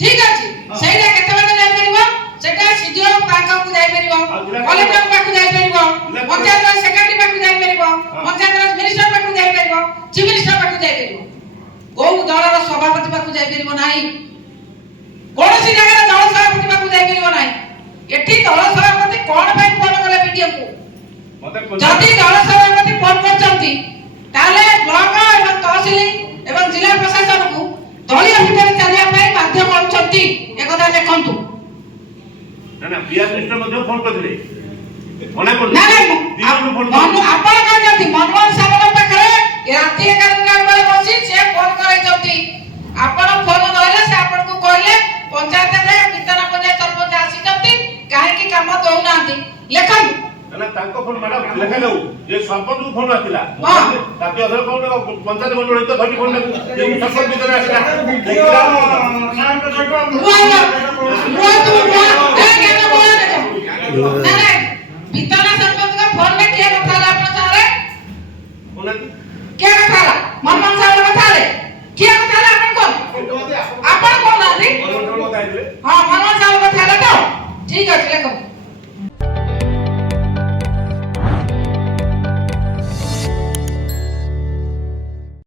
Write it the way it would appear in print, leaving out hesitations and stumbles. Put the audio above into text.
ठीक अछि सेटा केते बाटे जाय परिबो सेटा सीडीओ बैंक को जाय परिबो कलेक्टर पाकु जाय परिबो पंचायत राज सेक्रेटरी पाकु जाय परिबो पंचायत राज मिनिस्टर पाकु जाय परिबो चीफ मिनिस्टर पाकु जाय परिबो को दलर सभापति पाकु जाय परिबो नाही कोनसी जगह दल सभापति पाकु जाय परिबो नाही एठी दल सभापति कोन भाई फोन कले वीडियो को जदी दल सभापति फोन करचंती ताले ब्लॉक एवं तहसील एवं जिला प्रशासन को दलीय भितर चलिया पाई बाध्य करछंती एकदा देखंतु ना बिया कृष्ण मध्ये फोन करले मने कोन ना ना आपण का जति मनमोहन सागर पाखरे राती 11 बजे बसी से फोन करे जति आपण फोन धरले से आपण को कहले पंचायत रे कितना पंचायत सरपंच आसी जति काहे की काम दउ नांती लेखन ना ताको फोन मैडम लेखा दउ जे सरपंच को फोन आतिला ताके अधर फोन पंचायत मंडल तो धटी फोन जे सरपंच भीतर आसिला देखिला शाम के भीतर सरपंच का फोन में क्या कथा ला अपन सारे बोले क्या कथा ला मनमोहन साहब कथा ले क्या कथा ला अपन कौन आदि हां मनमोहन साहब कथा ला तो ठीक है लेखो